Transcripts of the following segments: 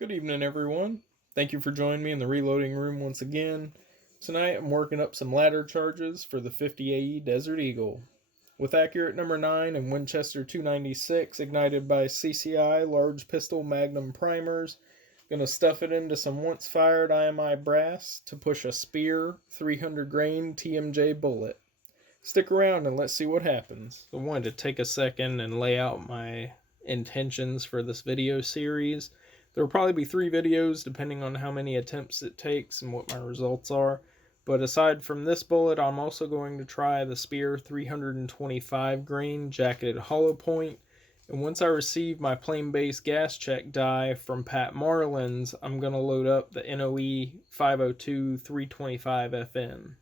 Good evening, everyone. Thank you for joining me in the reloading room once again. Tonight I'm working up some ladder charges for the 50 AE Desert Eagle. With accurate number 9 and Winchester 296 ignited by CCI large pistol magnum primers, gonna stuff it into some once fired IMI brass to push a Speer 300 grain TMJ bullet. Stick around and let's see what happens. I wanted to take a second and lay out my intentions for this video series. There will probably be 3 videos depending on how many attempts it takes and what my results are. But aside from this bullet, I'm also going to try the Speer 325 grain jacketed hollow point. And once I receive my plain base gas check die from Pat Marlin's, I'm going to load up the NOE 502 325 FN.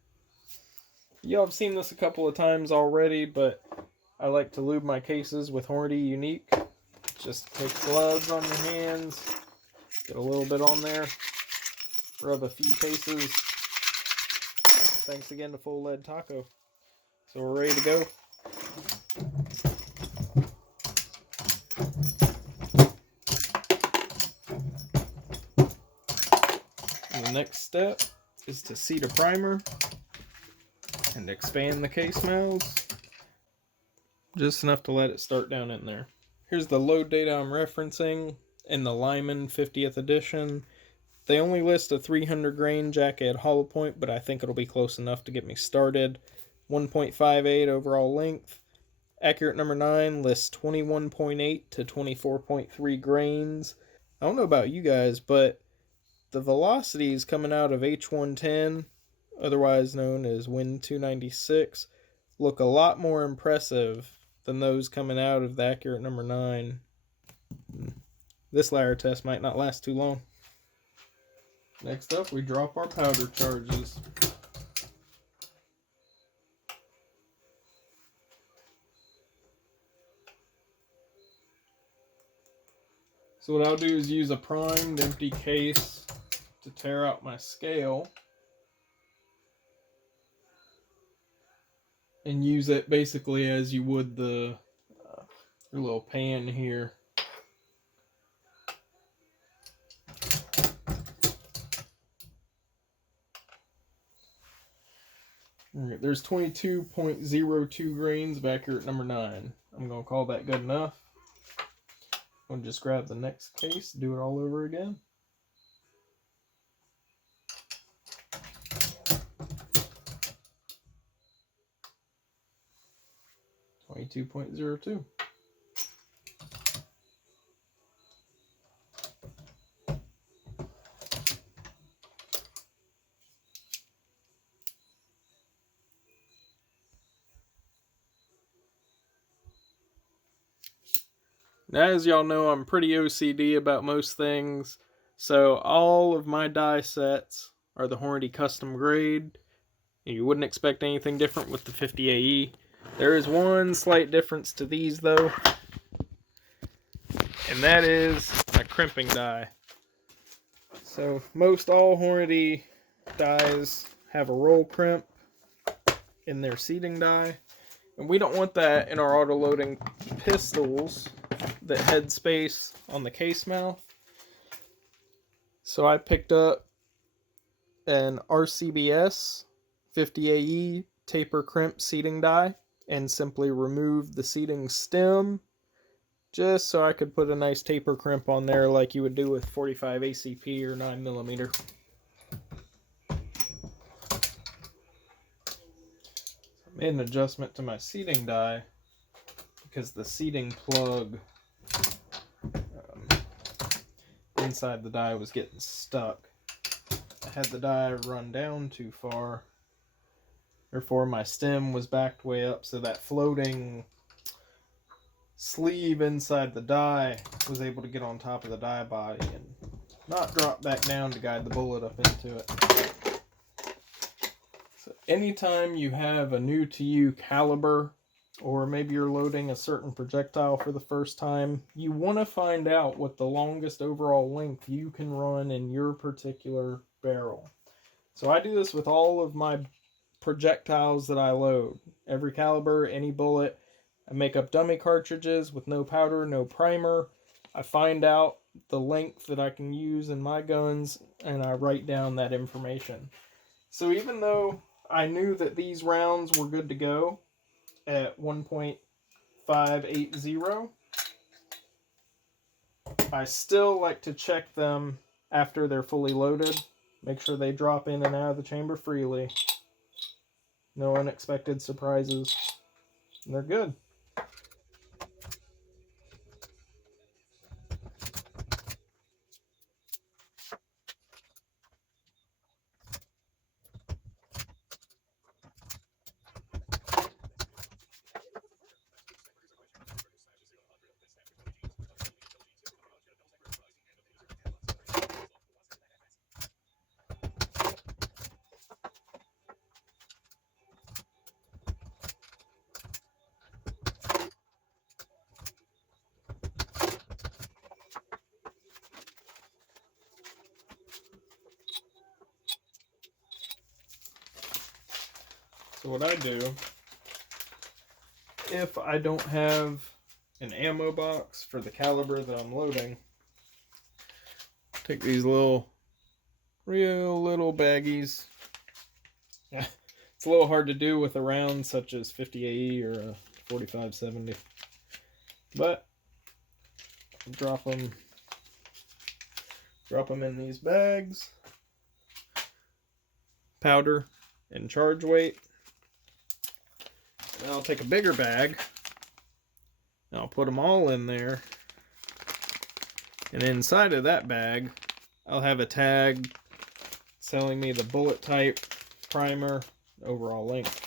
Y'all have seen this a couple of times already, but I like to lube my cases with Hornady Unique. Just take gloves on your hands, get a little bit on there, rub a few cases. Thanks again to Full Lead Taco. So we're ready to go. And the next step is to seat a primer and expand the case mouths just enough to let it start down in there. Here's the load data I'm referencing in the Lyman 50th edition. They only list a 300 grain jacket hollow point, but I think it'll be close enough to get me started. 1.58 overall length. Accurate number 9 lists 21.8 to 24.3 grains. I don't know about you guys, but the velocities coming out of H110, otherwise known as Win 296, look a lot more impressive than those coming out of the accurate number 9. This ladder test might not last too long. Next up, we drop our powder charges. So what I'll do is use a primed empty case to tear out my scale and use it basically as you would your little pan here. Alright, there's 22.02 grains of accurate number 9. I'm going to call that good enough. I'm going to just grab the next case, do it all over again. .02. Now, as y'all know, I'm pretty OCD about most things, so all of my die sets are the Hornady custom grade. You wouldn't expect anything different with the 50 AE. There is one slight difference to these though, and that is my crimping die. So most all Hornady dies have a roll crimp in their seating die, and we don't want that in our auto-loading pistols that headspace on the case mouth. So I picked up an RCBS 50 AE taper crimp seating die and simply removed the seating stem just so I could put a nice taper crimp on there like you would do with 45 ACP or 9mm. I made an adjustment to my seating die because the seating plug inside the die was getting stuck. I had the die run down too far, therefore my stem was backed way up, so that floating sleeve inside the die was able to get on top of the die body and not drop back down to guide the bullet up into it. So anytime you have a new to you caliber, or maybe you're loading a certain projectile for the first time, you want to find out what the longest overall length you can run in your particular barrel. So I do this with all of my projectiles that I load. Every caliber, any bullet. I make up dummy cartridges with no powder, no primer. I find out the length that I can use in my guns, and I write down that information. So even though I knew that these rounds were good to go at 1.580, I still like to check them after they're fully loaded. Make sure they drop in and out of the chamber freely. No unexpected surprises. And they're good. So what I do, if I don't have an ammo box for the caliber that I'm loading, take these real little baggies. It's a little hard to do with a round such as 50 AE or a 45-70, but drop them in these bags. Powder and charge weight. And I'll take a bigger bag and I'll put them all in there, and inside of that bag I'll have a tag telling me the bullet type, primer, overall length.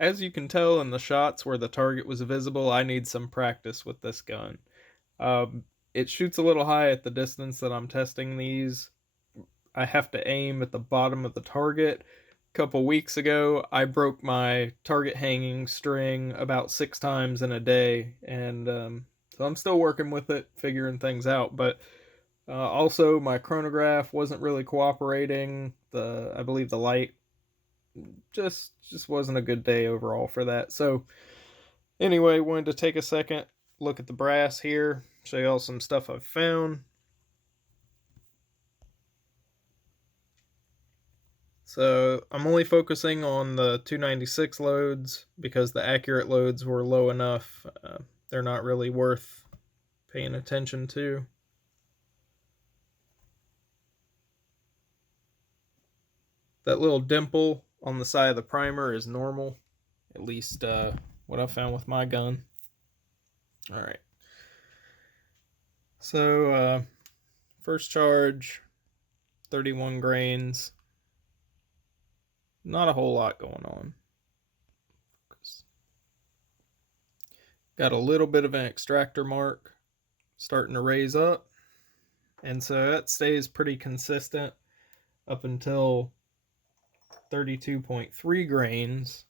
As you can tell in the shots where the target was visible, I need some practice with this gun. It shoots a little high at the distance that I'm testing these. I have to aim at the bottom of the target. A couple weeks ago, I broke my target hanging string about 6 times in a day, and so I'm still working with it, figuring things out. But also, my chronograph wasn't really cooperating. I believe the light just wasn't a good day overall for that. So anyway, wanted to take a second, look at the brass here, show y'all some stuff I've found. So I'm only focusing on the 296 loads because the accurate loads were low enough. They're not really worth paying attention to. That little dimple on the side of the primer is normal, at least what I found with my gun. All right. So first charge, 31 grains. Not a whole lot going on. Got a little bit of an extractor mark starting to raise up, and so that stays pretty consistent up until 32.3 grains.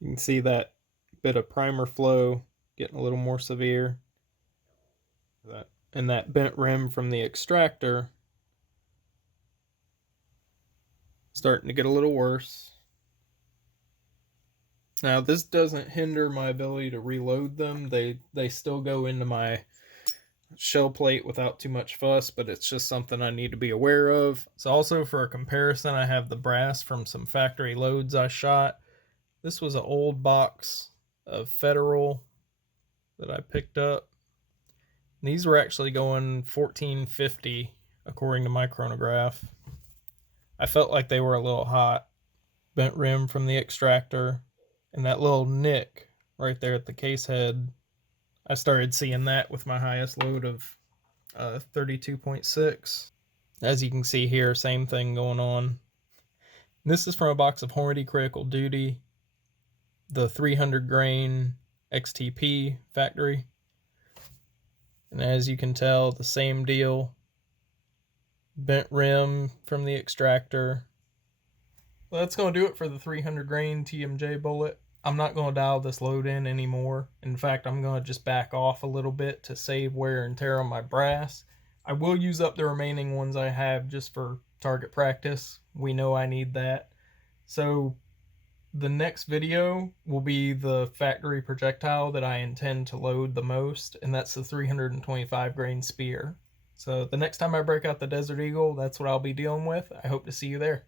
You can see that bit of primer flow getting a little more severe, and that bent rim from the extractor starting to get a little worse. Now, this doesn't hinder my ability to reload them. They still go into my shell plate without too much fuss, but it's just something I need to be aware of. So also for a comparison, I have the brass from some factory loads I shot. This was an old box of Federal that I picked up. And these were actually going 1450 according to my chronograph. I felt like they were a little hot. Bent rim from the extractor, and that little nick right there at the case head, I started seeing that with my highest load of 32.6. As you can see here, same thing going on. This is from a box of Hornady Critical Duty, the 300 grain XTP factory. And as you can tell, the same deal. Bent rim from the extractor. Well, that's going to do it for the 300 grain TMJ bullet. I'm not going to dial this load in anymore. In fact, I'm going to just back off a little bit to save wear and tear on my brass. I will use up the remaining ones I have just for target practice. We know I need that. So the next video will be the factory projectile that I intend to load the most, and that's the 325 grain Speer. So the next time I break out the Desert Eagle, that's what I'll be dealing with. I hope to see you there.